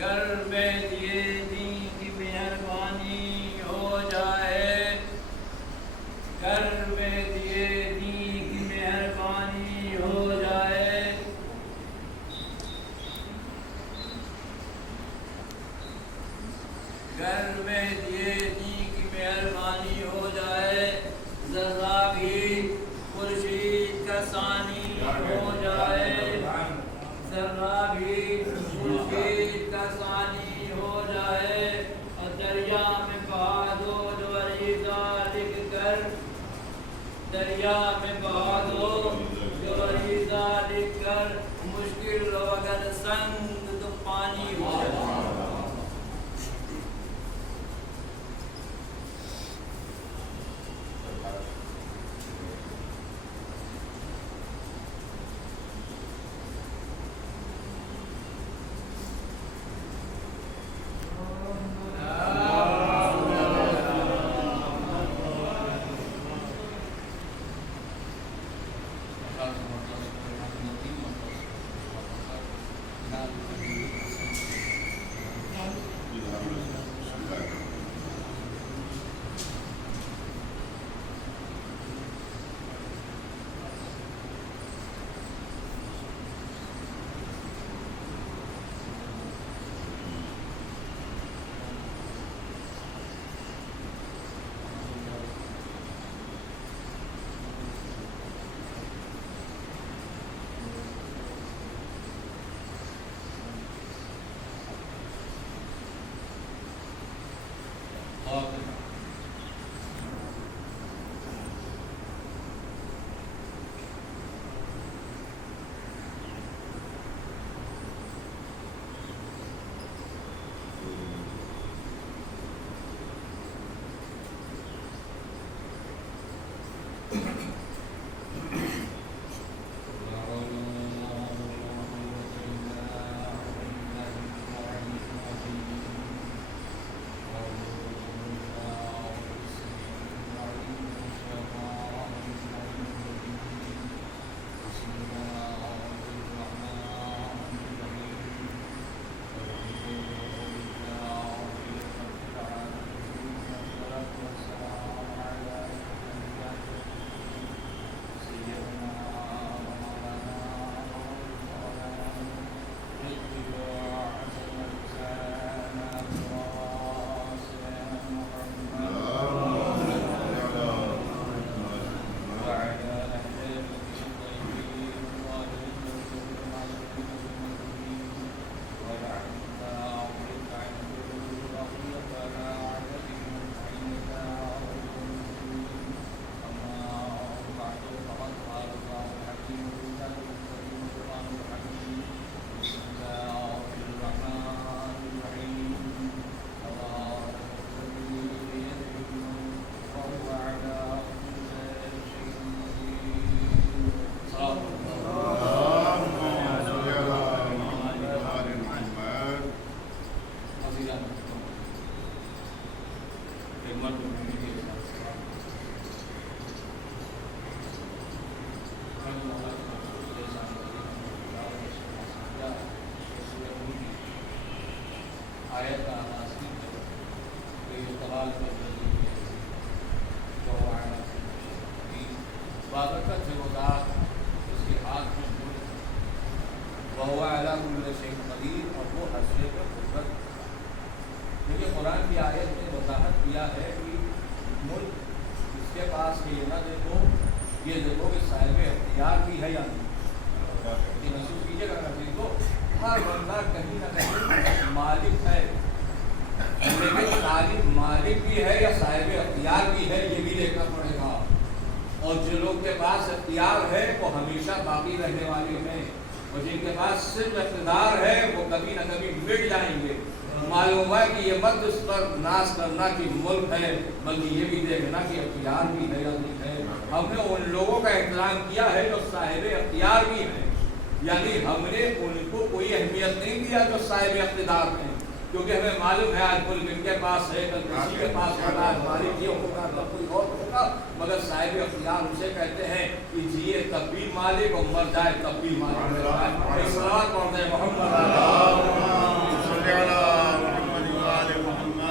گھر میں دیے دین کی مہربانی ہو جائے، گھر میں دیے دین کی مہربانی ہو جائے، گھر میں دیے دین کی مہربانی ہو جائے، ذرا بھی خورشید کا ثانی ہو جائے، ذرا بھی خورشید کا ثانی ہو جائے، اور دریا میں بہا دو جو عریضہ لکھ کر، دریا میں بہا دو جو عریضہ لکھ کر، مشکل ہو اگر سنگ تو پانی ہو جائے۔ آیت کا آغاز کی تو یہ سوال پر جو بابرکت سے وہ ذات اس کے ہاتھ میں ملک وہو علی کل شیء قدیر اور وہ ہر شے پر قدرت۔ کیونکہ قرآن کی آیت نے وضاحت کیا ہے کہ ملک اس کے پاس یہ نہ دیکھو، یہ دیکھو کہ صاحب اختیار بھی ہے یا نہیں۔ یہ محسوس کیجیے گا کہ تو ہر بندہ کہیں نہ کہیں مالک ہے، لیکن خالق مالک بھی ہے یا صاحب اختیار بھی ہے یہ بھی دیکھنا پڑے گا۔ اور جو لوگ کے پاس اختیار ہے وہ ہمیشہ باقی رہنے والے ہیں، اور جن کے پاس صرف اقتدار ہے وہ کبھی نہ کبھی مٹ جائیں گے۔ معلوم ہے کہ یہ مت اس پر ناز کرنا کہ ملک ہے، بلکہ یہ بھی دیکھنا کہ اختیار بھی ہے یا نہیں ہے۔ ہم نے ان لوگوں کا احترام کیا ہے جو صاحب اختیار بھی ہیں، یعنی ہم نے ان کو کوئی اہمیت نہیں دیا جو صاحب اقتدار ہیں، کیونکہ ہمیں معلوم ہے آج ملک ان کے پاس ہے، کل کسی کے پاس ہوگا، مالک یہ ہوگا، کل کوئی اور ہوگا، مگر صاحب اختیار اسے کہتے ہیں کہ جیے تب بھی مالک اور مر جائے تب بھی مالک۔ اس صلوات پڑھتے ہیں محمد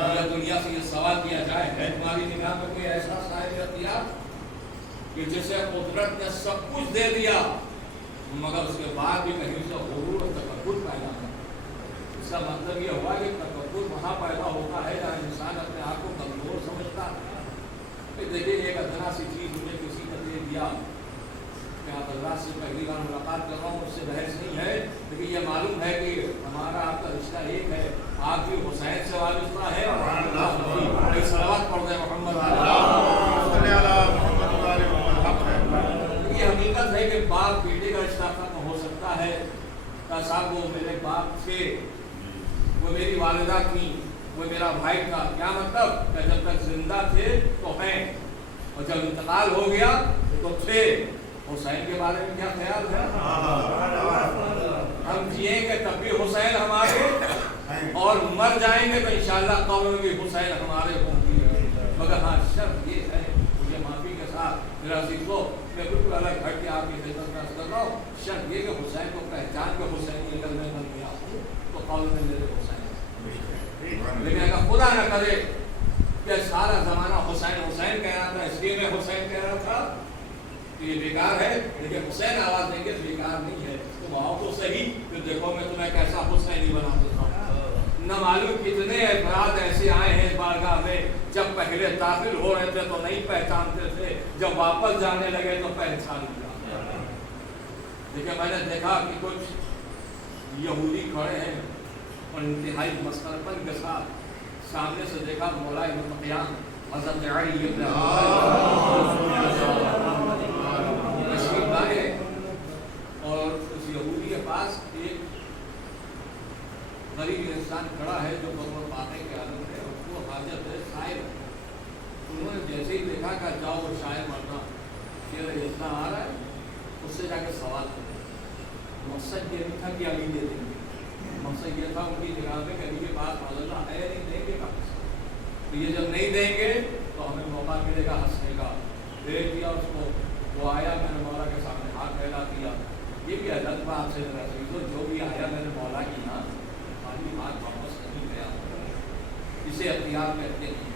اگر دنیا سے یہ سوال کیا جائے ہے تمہاری نگاہ میں کوئی ایسا صاحب اختیار کہ جسے قدرت نے سب کچھ دے دیا مگر اس کے بعد بھی کہیں سے غرور اور تکبر پیدا ہو؟ اس کا مطلب یہ ہوا کہ تکبر وہاں پیدا ہوتا ہے جہاں انسان اپنے آپ کو کمزور سمجھتا ہے۔ دیکھیے ایک ادنا سی چیز مجھے کسی نے دے دیا کہ آپ اللہ سے پہلی بار ملاقات کر رہا ہوں، اس سے بحث نہیں ہے، لیکن یہ معلوم ہے کہ ہمارا آپ کا رشتہ ایک ہے، آپ بھی حسین سے وابستہ ہے اور صلوات پڑھ دیں محمد یہ حقیقت ہے کہ باپ بیٹے کا رشتہ ختم ہو سکتا ہے۔ صاحب وہ میرے باپ تھے، وہ میری والدہ تھی، وہ میرا بھائی تھا، کیا مطلب کہ جب تک زندہ تھے تو ہیں اور جب انتقال ہو گیا تو تھے۔ حسین کے بارے میں کیا خیال ہے؟ ہم جیئیں گے تب بھی حسین ہمارے اور مر جائیں گے تو انشاءاللہ قبر میں بھی حسین ہمارے ہوں گے، مگر ہاں شرط یہ ہے، مجھے معافی کے ساتھ میرا عزیزو میں بالکل الگ ہٹ کے آپ کی خدمت میں عرض کر رہا ہوں، شرط یہ کہ حسین کو پہچان کے حسینی اگر میں بن گیا ہوں تو قبر میں میرے حسین، لیکن اگر خدا نہ کرے کہ سارا زمانہ حسین حسین کہہ رہا تھا اس لیے میں حسین کہہ رہا تھا کہ یہ بیکار ہے، لیکن حسین آواز دیں گے بیکار نہیں ہے، تم آؤ تو صحیح کہ دیکھو میں تمہیں کیسا حسینی بنا دیتا ہوں۔ نہ معلوم کتنے افراد ایسے آئے ہیں اس بارگاہ میں، جب پہلے داخل ہو رہے تھے تو نہیں پہچانتے تھے، جب واپس جانے لگے تو پہچان لیا۔ لیکن میں نے دیکھا کہ کچھ یہودی کھڑے ہیں اور انتہائی مسخرپن کے ساتھ، سامنے سے دیکھا مولا ابن قیام حضرت علی ابن تشریف لائے اور اس یہودی کے پاس ایک غریب انسان کھڑا ہے جو بغور پاتے کے عالم ہے، اس کو حاجت ہے شاعر۔ انہوں نے جیسے ہی دیکھا کہ جاؤ وہ شاعر مرنا شعر اتنا آ رہا ہے، اس سے جا کے سوال کریں۔ مقصد یہ نہیں تھا کہ ابھی دے دیں گے، مقصد یہ تھا ان کی جگہ میں کہ ابھی کے پاس معذلہ ہے نہیں دیں گے کہاں سے، تو یہ جب نہیں دیں گے تو ہمیں موقع ملے گا ہنسنے کا۔ دے دیا اس کو، وہ آیا، میں نے مولا کے سامنے ہاتھ پھیلا دیا۔ یہ بھی الگ بات سے جو بھی آیا میں نے مولا کی نا خالی ہاتھ واپس نہیں گیا، اسے اختیار کہتے ہیں۔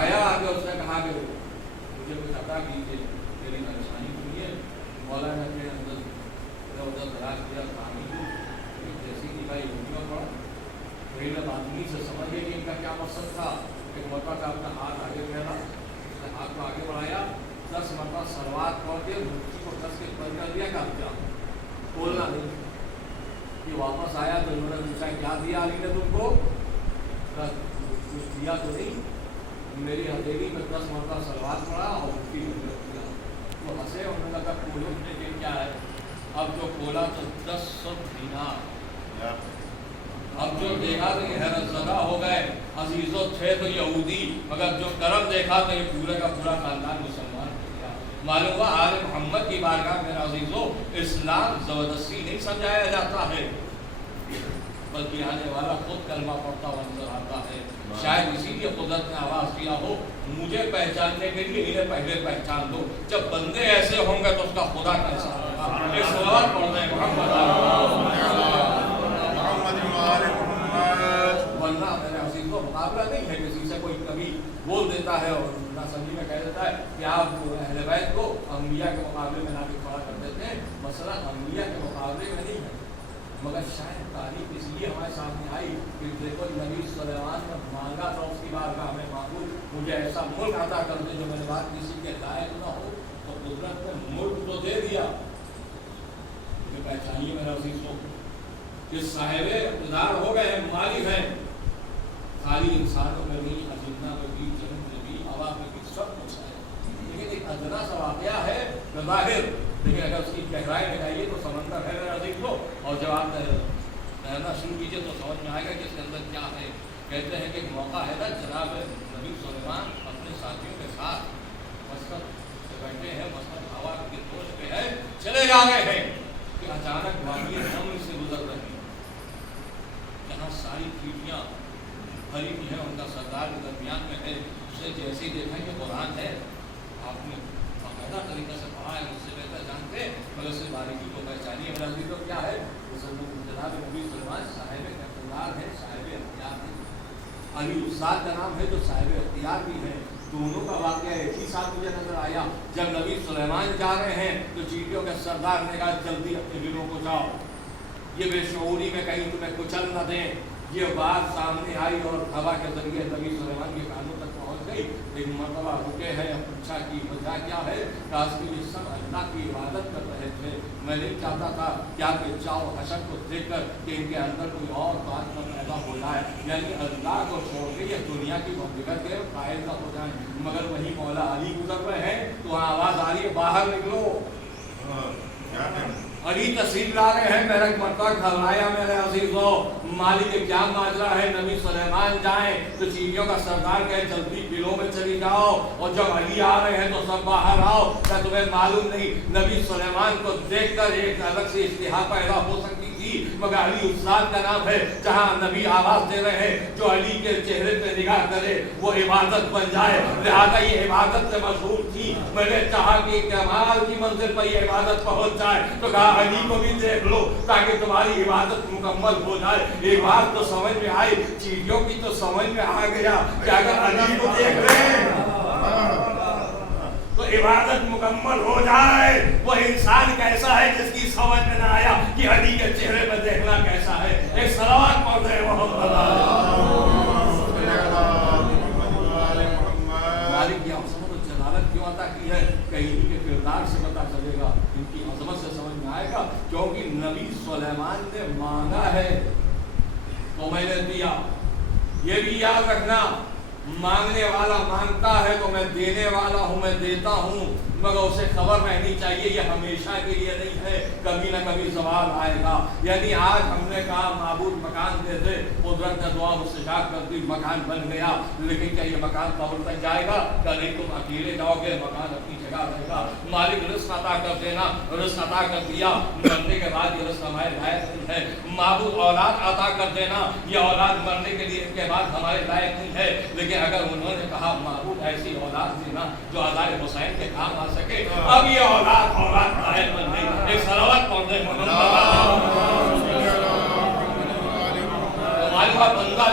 آیا آگے اس نے کہا کہ مجھے کچھ عطا کیجیے، میری پریشانی سنیے۔ مولا نے اپنے اندر ادھر دراز کیا، جیسے کہ بھائی اردو پڑھا پہلے آدمی سے سمجھے کہ ان کا کیا مقصد تھا۔ ایک مرتبہ کا اپنا ہاتھ آگے پھیلا، اس نے ہاتھ کو آگے بڑھایا، 10 مرتبہ صلوات پڑھ کے مٹھی کو کس کے بند کر دیا، کہا کیا بولنا نہیں۔ یہ واپس آیا تو انہوں نے پوچھا کیا دیا علی نے تم کو؟ کچھ دیا تو نہیں، میری ہتھیلی میں 10 مرتبہ صلوات پڑھا اور مٹھی کو رکھ دیا۔ وہ ہنسے، انہوں نے کہا کھولو نے کیا ہے؟ اب جو کھولا تو 10 دینار، اب جو دیکھا تو یہ حیرت زدہ ہو گئے۔ عزیزوں تھے تو یہودی، مگر جو کرم دیکھا تو یہ پورے کا پورا خاندان مسلمان ہو گیا۔ معلوم ہوا آل محمد کی بارگاہ میرا عزیزوں اسلام زبردستی نہیں سمجھایا جاتا ہے، بلکہ آنے والا خود کلمہ پڑھتا ہوا نظر آتا ہے۔ شاید اسی لیے قدرت نے آواز دیا ہو مجھے پہچاننے کے لیے انہیں پہلے پہچان دو۔ جب بندے ایسے ہوں گے تو اس کا خدا کیسا ہوگا؟ ایک سوال پڑھ دیں ورنہ میرے عزیزوں مقابلہ نہیں ہے کسی سے، کوئی کبھی بول دیتا ہے اور نہ سمجھی میں کہہ دیتا ہے کہ آپ اہل بیت کو انبیاء کے مقابلے میں لا کے کھڑا کر دیتے ہیں۔ مسئلہ انبیاء کے مقابلے میں نہیں ہے، مگر شاید تاریخ اس لیے ہمارے سامنے آئی کہ دیکھو نبی سلیمان نے مانگا تھا اس کی بارگاہ میں، معبود مجھے ایسا ملک عطا کر دے جو میرے بات کسی کے لائق نہ ہو، تو قدرت نے ملک تو دے دیا۔ مجھے پہچانیے میرا عزیزوں کہ صاحب اقتدار ہو گئے ہیں، مالک ہیں، خالی انسانوں میں بھی، اجنہ میں بھی، جنم میں بھی، ہوا میں بھی، سب کچھ ہے۔ لیکن ایک ادنا سا واقعہ ہے ظاہر، لیکن اگر اس کی گہرائی میں جائیے تو سمندر ہے میرا عزیزوں، اور جب آپ تیرنا شروع کیجیے تو سمجھ میں آئے گا کہ اس کے اندر کیا ہے۔ کہتے ہیں کہ ایک موقع ہے نا، جناب نبی سلیمان اپنے ساتھیوں کے ساتھ مسجد سے بیٹھے ہیں، مسجد ہوا کی دوش پہ ہے، چلے جا رہے ہیں کہ اچانک وادی نمر سے گزر رہی ہے، جہاں ساری چیٹیاں بھری ہوئی ہیں، ان کا سردار کے درمیان میں ہے۔ اسے جیسے ہی دیکھا کہ قرآن ہے، آپ نے باقاعدہ طریقے سے پڑھا ہے، مجھ سے بہتر جانتے ہیں، مگر اس سے باریکی کو پہچانی ہے۔ میرا عزیزوں کیا ہے؟ جناب نبی سلیمان صاحب सरदार है, साहिब अख्तियार है। अली उस्ताद का नाम है जो साहिब अख्तियार भी है। दोनों का वाक़या एक ही साथ मुझे नजर आया। जब नबी सुलेमान जा रहे हैं तो चींटियों के सरदार ने कहा जल्दी अपने वीरों को जाओ, ये बेशऊरी में कहीं तुम्हें कुचल न दें। ये बात सामने आई और हवा के जरिए नबी सुलेमान के कानों तक पहुंच गई। एक मरतबा रुके हैं, पूछा कि वजह क्या है? काश कि ये सब अल्लाह की इबादत कर रहे थे, मैं नहीं चाहता था क्या कि जाओ हशर को देखकर कि इनके अंदर कोई और बात न पैदा हो जाए, यानी अल्लाह को छोड़ के ये दुनिया की ममलिकत के कायल न हो जाए। मगर वही मौला अली गुजर रहे हैं तो आवाज़ आ रही है बाहर निकलो। अली तस्वीर ला रहे हैं, मेरा मरता घबराया मेरे अजीजों, मालिक क्या माजरा है। नबी सुलेमान जाए तो चींटियों का सरदार कहे जल्दी बिलों में चली जाओ, और जब अली आ रहे हैं तो सब बाहर आओ। क्या तुम्हें मालूम नहीं नबी सुलेमान को देखकर एक अलग से इश्तिहा पैदा हो सकती थी, मगर अली उस्ताद का नाम है। जहाँ नबी आवाज दे रहे हैं जो अली के चेहरे पे निगाह करे वो इबादत बन जाए, लिहाजा ये इबादत से मशहूर थी। मैंने चाहा कि कमाल की मंजिल पर ये इबादत पहुंच जाए तो कहा अली को भी देख लो ताकि तुम्हारी इबादत मुकम्मल हो जाए। एक बात तो समझ में आई, चींटियों की तो समझ में आ गया कि अगर अली को देख रहे हैं तो इबादत मुकम्मल हो जाए। वो इंसान कैसा है जिसकी समझ में ना आया कि अली के चेहरे पर देखना कैसा है। एक सलावत पढ़ रहे मालिक की अज़मत और जलालत क्यों अता की है, कहीं इनके किरदार से पता चलेगा, इनकी अज़मत से समझ में आएगा। क्योंकि नबी सुलेमान ने मांगा है तो मैंने दिया। ये भी याद रखना, मांगने वाला मांगता है तो मैं देने वाला हूँ, मैं देता हूँ, मगर उसे खबर रहनी चाहिए ये हमेशा के लिए नहीं है, कभी ना कभी सवाल आएगा। यानी आज हमने कहा माबूद मकान दे दे, कुदरत ने दुआ मुस्तजाब कर दी, मकान बन गया, लेकिन क्या ये मकान कब्र तक जाएगा? क्या नहीं तुम अकेले जाओगे, मकान अपनी जगह रहेगा। मालिक रिस्क अता कर देना, रिस्क अता कर दिया, मरने के बाद ये रिस्क हमारे लायक नहीं है। माबूद औलाद अता कर देना, ये औलाद मरने के लिए के बाद हमारे लायक नहीं है। लेकिन अगर उन्होंने कहा माबूद ऐसी औलाद देना जो अज़ाए हुसैन के काम आ सके, अब ये औलाद लायक बन गई। एक सलावत पढ़ दे बंदा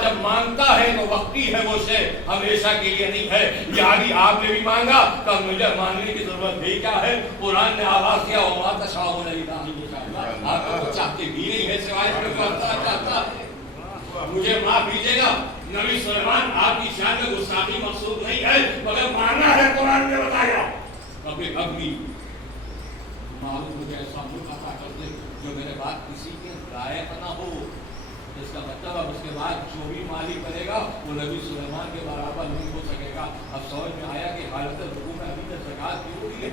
जब मांगता है तो वक्ती है वो शे, हमेशा के लिए नहीं है। यानी आपने भी मांगा तब मुझे मांगने की जरूरत भी क्या है? कुरान ने आवाज दिया आप तो चाहते भी नहीं है सिवाय चाहता। मुझे माफ कीजिएगा, नबी सुलेमान आपकी शान में गुस्ताखी मकसूद नहीं है, मगर मांगा है, कुरान ने बताया। कभी कभी मालूम मुझे ऐसा मुल्क अता कर दे जो मेरे बाद किसी के लायक न हो। इसका मतलब अब उसके बाद जो भी मालिक बनेगा वो नबी सुलेमान के बराबर नहीं हो सकेगा। अब समझ में आया कि हालत लोगों में अभी तक ज़कात क्यों दी है,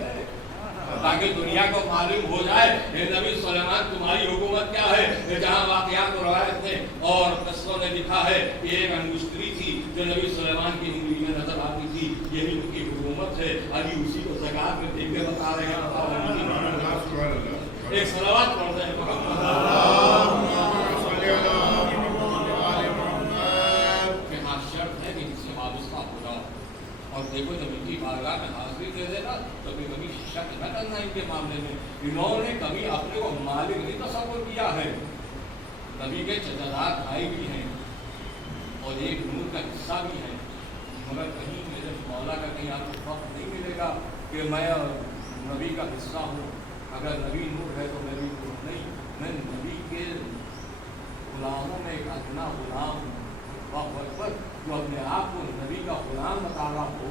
ताकि दुनिया को मालूम हो जाए हे नबी सुलेमान तुम्हारी हुकूमत क्या है। जहाँ वाक़यात और रवायत थे और किस्सों ने लिखा है कि एक अंगुष्ठी थी जो नबी सुलेमान की उंगली में नजर आती थी, यही उनकी हुकूमत है। अली उसी को ज़कात में देख के बता रहे हैं। एक सलावत पढ़ते हैं और देखो जब इनकी बारगाह में हाजिरी दे देना तो कभी शक न करना इनके मामले में। इन्होंने कभी अपने को मालिक नहीं तस्वुर किया है। नबी के चचादार भाई भी हैं और एक नूर का हिस्सा भी है, मगर कहीं मेरे मौला का कहीं आपको फर्क नहीं मिलेगा कि मैं नबी का हिस्सा हूँ। अगर नबी नूर है तो मैं भी नूर नहीं, मैं नबी के गुलामों में एक अदना गुलाम हूँ। पर जो अपने आप को नबी का गुलाम बता रहा हो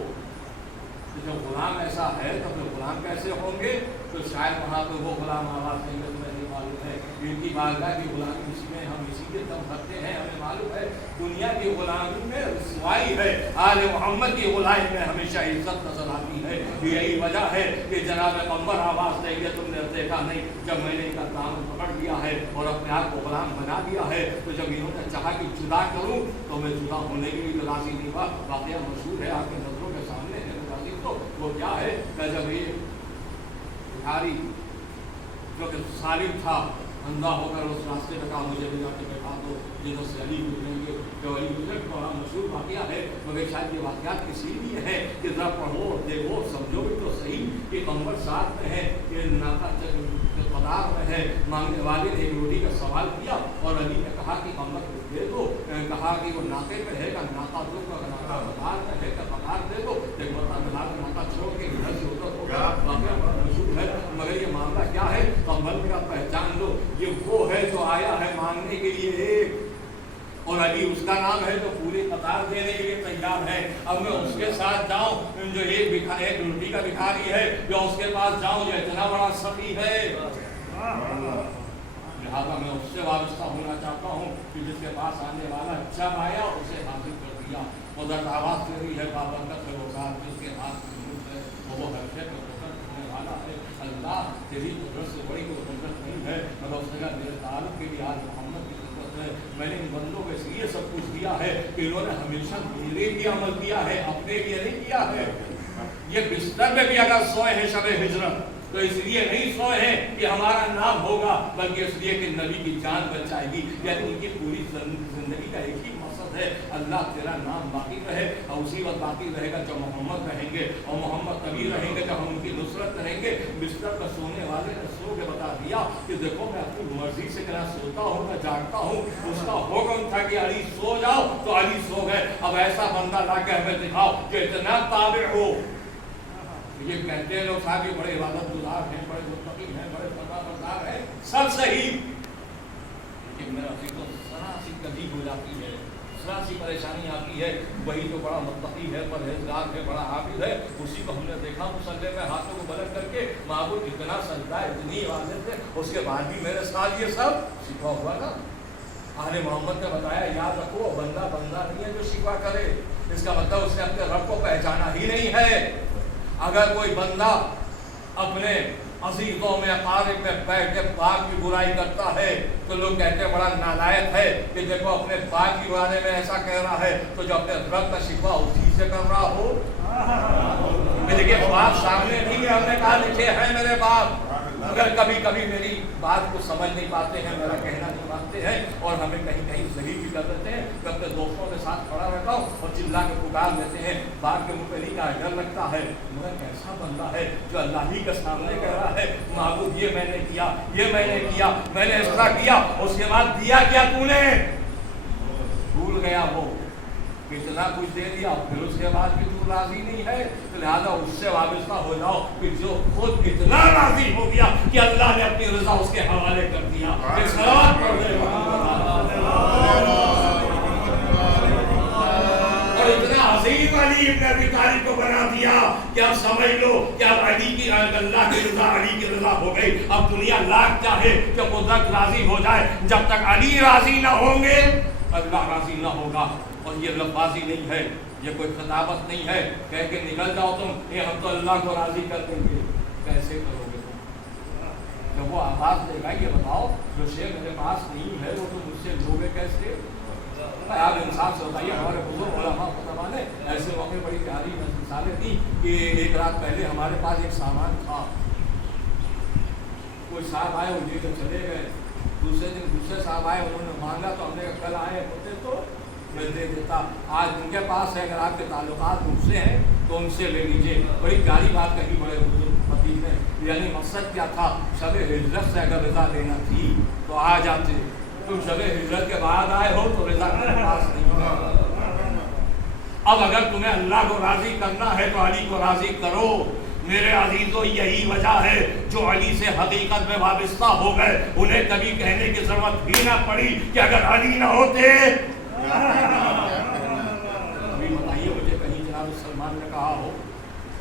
तो जब गुलाम ऐसा है तो फिर गुलाम कैसे होंगे? तो शायद वहाँ पर वो गुलाम आवाज़ देंगे, तुम्हें नहीं मालूम है। इनकी बारगाह की गुलामी इसमें हम इसी के दम भरते हैं, हमें मालूम है। दुनिया की गुलामी में रुसवाई है, आले मोहम्मद की गुलामी में हमेशा इज्जत नजर आती है। यही वजह है कि जनाब पैगंबर आवाज़ देंगे तुमने देखा नहीं, जब मैंने इनका दामन पकड़ लिया है और अपने आप को गुलाम बना दिया है, तो जब इन्होंने चाहा कि जुदा करूँ तो मैं जुदा होने के लिए राजी नहीं हुआ। वाक़या मशहूर है, आपकी नजरों के सामने है। तो वो क्या है, जब ये भिखारी जो कि सालिम था, अंधा होकर उस रास्ते में कहा मुझे भी जाके बैठा दो, जिधर से अली गुजरेंगे। जो अली गुजरे बड़ा मशहूर वाक़या है, मगर शायद ये वाक़यात इसीलिए है कि जरा पढ़ो देखो समझो भी तो सही कि कंबल साथ में है, ये नाका पदार में है। मांगने वाले ने एक रोटी का सवाल किया और अली ने कहा कि कंबल दे दो, कहा कि वो नाके पे है का नाका दो, नाका पदार में है का पदार दे दो। एक पदार में नाका छोड़ के इधर से उधर होगा, वाक़या बड़ा मशहूर है। मगर ये मामला क्या है, कंबल का पहचान लो, ये वो है जो आया है मांगने के लिए और अली उसका नाम है जो पूरी कतार देने के लिए तैयार है। अब मैं उसके साथ जाऊं जो एक रोटी का भिखारी है, या उसके पास जाऊं जो इतना बड़ा सती है। लिहाजा मैं उससे वाबस्ता होना चाहता हूँ कि जिसके पास आने वाला जब आया उसे हासिल कर दिया। उधर आवाज़ दे रही है बाबरकत है वो साथ जिसके हाथ है वो हर शे पर करने वाला है। अल्लाह तेरी कुदरत से बड़ी कोई कुदरत नहीं है, मगर उसने कहा मेरे ताल्लुक के लिए आज मोहम्मद की कुदरत है। मैंने इन बंदों को इसलिए सब कुछ दिया है कि इन्होंने हमेशा मेरे लिए अमल किया है, अपने लिए नहीं किया है। ये बिस्तर में भी अगर सोए हैं शब हिजरत तो इसलिए नहीं सोए हैं कि हमारा नाम होगा, बल्कि इसलिए कि नबी की जान बच जाएगी। यानी उनकी पूरी जिंदगी का एक ही मकसद है, अल्लाह तेरा नाम बाकी रहे। और उसी वक्त बाकी रहेगा जब मोहम्मद रहेंगे, और मोहम्मद तभी रहेंगे जब हम उनकी नुसरत करेंगे। बिस्तर पर सोने वाले ने सो के बता दिया कि देखो मैं अपनी मर्जी से क्या सोता हूँ, मैं जागता हूँ। उसका हुक्म था कि अली सो जाओ तो अली सो गए। अब ऐसा बंदा ला के हमें दिखाओ जो इतना ताबे हो। ये कहते हैं लोग साहब ये बड़े इबादत गुजार हैं, बड़े मुत्तकी हैं, बड़े परवारदार हैं, सब सही, लेकिन मेरा फिक्र सरासी कदीब हो जाती है, सरासी परेशानी आती है। वही जो बड़ा मुत्तकी है, परहेजगार है, बड़ा आबिद है, उसी को हमने देखा मुसल्ले में हाथों को बुलंद करके माबूद इतना सजदा इतनी इबादत है, उसके बाद भी मेरे साथ ये सब शिकवा हुआ था। आले मोहम्मद ने बताया याद रखो बंदा बंदा नहीं है जो शिकवा करे, इसका मतलब उसने अपने रब को पहचाना ही नहीं है। अगर कोई बंदा अपने अजीजों में अकारिब में बैठ के पाक की बुराई करता है तो लोग कहते हैं बड़ा नालायक है कि देखो अपने पाक के बारे में ऐसा कह रहा है, तो जो अपने रब का शिकवा उसी से कर रहा हो। देखिए बाप सामने नहीं है, हमने कहा लिखे हैं मेरे बाप, मगर कभी कभी मेरी बात को समझ नहीं पाते हैं, मेरा कहना नहीं मानते हैं और हमें कहीं कहीं सही भी कर देते हैं। तो अपने दोस्तों के साथ खड़ा रहता हूँ और चिल्ला के पुकार लेते हैं, बाप के मुँह पे नहीं का डर लगता है। मगर कैसा बंदा है जो अल्लाह ही के सामने कह रहा है माबूद ये मैंने किया, ये मैंने किया, मैंने ऐसा किया, उसके बाद दिया क्या तूने? भूल गया वो कितना कुछ दे दिया, फिर उसके बाद भी तू राजी नहीं है, तो लिहाजा उससे वाबस्ता हो जाओ कि जो खुद इतना राजी हो गया कि अल्लाह ने अपनी रजा उसके हवाले कर दिया। और इतना अजीम अली इब्न अबी तालिब को बना दिया कि अब समझ लो कि अब अली की अल्लाह की रजा अली की रजा हो गई। अब दुनिया लाख चाहे कि कुदरत राजी हो जाए, जब तक अली राजी ना होंगे अल्लाह राजी ना होगा। और ये लफाजी नहीं है, ये कोई खिताबत नहीं है कह के निकल जाओ तुम, ये हम तो अल्लाह को राजी कर देंगे। कैसे करोगे तुम? जब वो आवाज़ देगा ये बताओ जो शेर मेरे पास नहीं है वो तो मुझसे लोगे कैसे? आप इंसाफ से बताइए। हमारे बुजुर्ग उलमा फतवा ने ऐसे मौके बड़ी प्यारी मिसालें दी कि एक रात पहले हमारे पास एक सामान था, कोई साहब आए वो लेकर चले गए, दूसरे दिन दूसरे साहब आए उन्होंने मांगा तो हमने कल आए होते तो मैं दे देता, आज उनके पास है, अगर आपके ताल्लुकात उनसे हैं तो उनसे ले लीजिए। बड़ी प्यारी बात कही बड़े बुजुर्ग खतीब ने, यानी मकसद क्या था, शब हिजरत से अगर रजा लेना थी तो आ जाते, तुम शब हिजरत के बाद आए हो तो रजा मेरे पास नहीं है। अब अगर तुम्हें अल्लाह को राजी करना है तो अली को राजी करो। मेरे अजीजों यही वजह है जो अली से हकीकत में वाबस्ता हो गए, उन्हें कभी कहने की जरूरत भी ना पड़ी कि अगर अली ना होते। अभी बताइए मुझे कहीं जनाब सलमान ने कहा हो,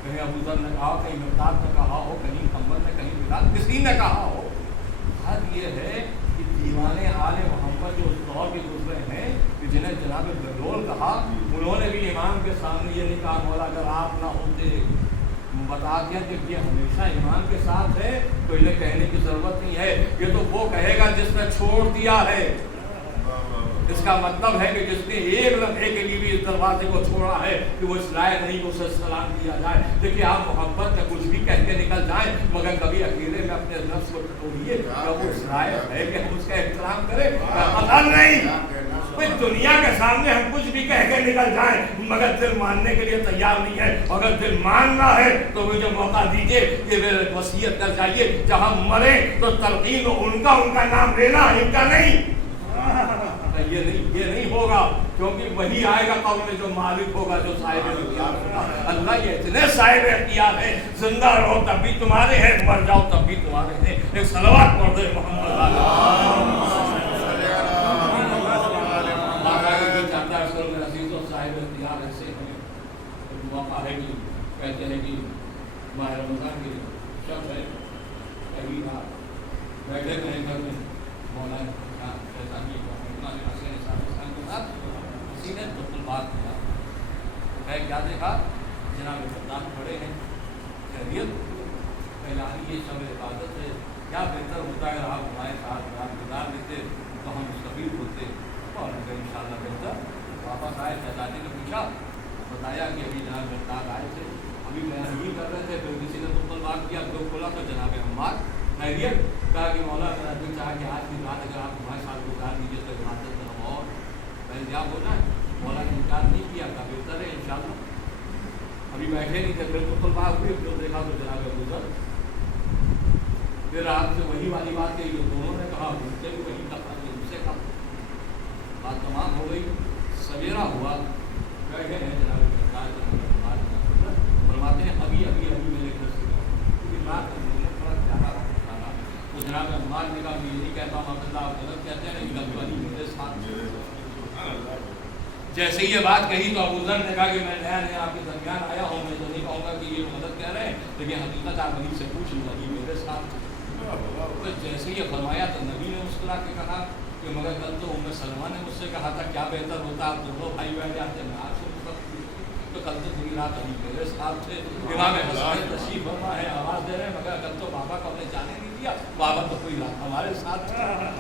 कहीं अबू ज़र ने कहा, कहीं मिक़दाद ने कहा हो, कहीं कंबल ने, कहीं बिलाल, किसी ने कहा हो। हद ये है कि दीवाने आले मोहम्मद जो उस दौर के गुजरे हैं कि जिन्हें जनाब बलोल कहा, उन्होंने भी इमाम के सामने ये नहीं कहा मौला अगर आप ना होते, बता दिया कि ये हमेशा इमाम के साथ है तो इन्हें कहने की जरूरत नहीं है, ये तो वो कहेगा जिसने छोड़ दिया है। اس کا مطلب ہے کہ جس نے ایک لمحے کے لیے بھی اس دروازے کو چھوڑا ہے کہ وہ اس لائق نہیں کہ اسے سلام دیا جائے. دیکھیے آپ محبت میں کچھ بھی کہہ کے نکل جائیں مگر کبھی اکیلے میں اپنے نفس کو ٹٹولیے کہ وہ اس لائق ہے کہ ہم اس کا احترام کریں. پتہ نہیں دنیا کے سامنے ہم کچھ بھی کہہ کے نکل جائیں مگر دل ماننے کے لیے تیار نہیں ہے. اگر دل ماننا ہے تو مجھے موقع دیجیے کہ میرے وصیت کر جائیے جہاں مرے تو تلقین ان کا نام لینا ان کا نہیں. یہ نہیں ہوگا کیونکہ وہی آئے گا قوم میں جو مالک ہوگا جو صاحب اختیار ہوگا. اللہ یہ اتنے صاحب اختیار ہیں زندہ رہو تب بھی تمہارے ہیں مر جاؤ تب بھی تمہارے ہیں. ایک صلوات پڑھ دے محمد صاحب اختیار ایسے ہمیں موقع ہے کہ کہتے ہیں کہ ماہ رمضان کے شب ہے کبھی آپ بیٹھے رہے گھر میں مولانا بات کیا میں کیا دیکھا جناب رمضان پڑے ہیں خیریت پہلانی یہ شب عبادت ہے کیا بہتر ہوتا ہے آپ ہمارے ساتھ رات گزار دیتے تو ہم مستفید ہوتے اور ان شاء اللہ بہتر واپس آئے. شہزادی نے پوچھا بتایا کہ ابھی جناب مختار آئے تھے ابھی بیان نہیں کر رہے تھے پھر کسی نے تم پر بات کیا تو کھولا تو جناب عمار خیریت کہا کہ مولا میرا دل چاہا کہ آج کی رات اگر آپ ہمارے ساتھ گزار دیجیے تو عبادت میں ہم اور پہنجاب ہو جائیں. مولا نے انکار نہیں کیا کہا بہتر ہے انشاءاللہ. ابھی بیٹھے نہیں تھے پھر تو بات ہوئی پھر دیکھا تو جناب ابوذر پھر آپ سے وہی والی بات کہی جو دونوں نے کہا ان سے بھی وہی کہا ان سے کہا. بات تمام ہو گئی. سویرا ہوا بیٹھے ہیں جناب فرماتے ہیں ابھی میرے گھر سے رات تھوڑا پیارا کھانا تو جناب عمار نے کہا میں یہ نہیں کہتا ہوں عبداللہ آپ غلط کہتے ہیں غلط والی میرے ساتھ. جیسے یہ بات کہی تو ابوذر نے کہا کہ میں نیا آپ کے درمیان آیا ہوں میں تو نہیں کہوں گا کہ یہ غلط کہہ رہے ہیں لیکن حقیقت آپ نبی سے پوچھ لوں گی میرے ساتھ. تو جیسے یہ فرمایا تو نبی نے مسکرا کے کہا کہ مگر کل تو ام سلمہ نے مجھ سے کہا تھا کیا بہتر ہوتا آپ دونوں بھائی بیٹھ جاتے میں آپ سے تو کل تو پوری رات ابھی میرے ساتھ تھے. امام حسن تشریف فرما ہے آواز دے رہے ہیں مگر کل تو بابا کو ہم نے جانے نہیں دیا بابا تو کوئی رات ہمارے ساتھ.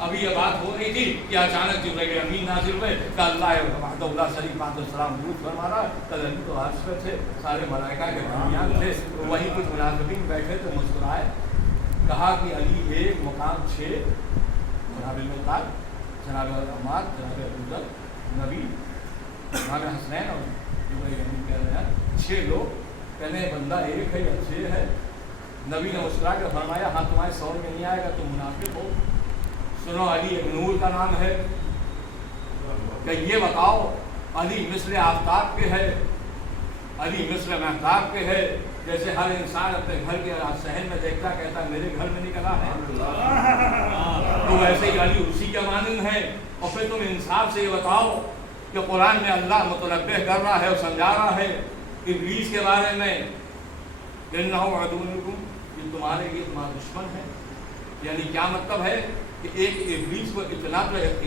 ابھی یہ بات ہو رہی تھی کہ اچانک جبرائیل امین نازل ہوئے کہ اللہ وحدہ لا شریک لہ السلام درود فرما رہا. کل ابھی تو عرش پہ تھے سارے ملائکہ کے درمیان تھے وہیں کچھ منافقین بیٹھے تھے مسکرائے. کہا کہ علی 1 مقام 6 جناب المختار جناب عمار جناب ابوذر نبی جناب حسنین اور جبرائیل امین کہہ رہے ہیں 6 لوگ کہنے بندہ ایک ہے یا 6 ہے. نبی نے مسکرا کے فرمایا ہاں تمہارے سمجھ میں نہیں آئے گا تم منافق ہو. سنو علی ایک نور کا نام ہے کہ یہ بتاؤ علی مثل آفتاب کے ہے علی مثل مہتاب کے ہے. جیسے ہر انسان اپنے گھر کے صحن میں دیکھتا کہتا ہے میرے گھر میں نکلا ہے تو ویسے ہی علی اسی کے مانند ہے. اور پھر تم انصاف سے یہ بتاؤ کہ قرآن میں اللہ متنبہ کر رہا ہے اور سمجھا رہا ہے ابلیس کے بارے میں انہ عدو لکم یہ تمہارے لیے تمہارا دشمن ہے. یعنی کیا مطلب ہے کہ ایک ابلیس کو اتنا تو اختیار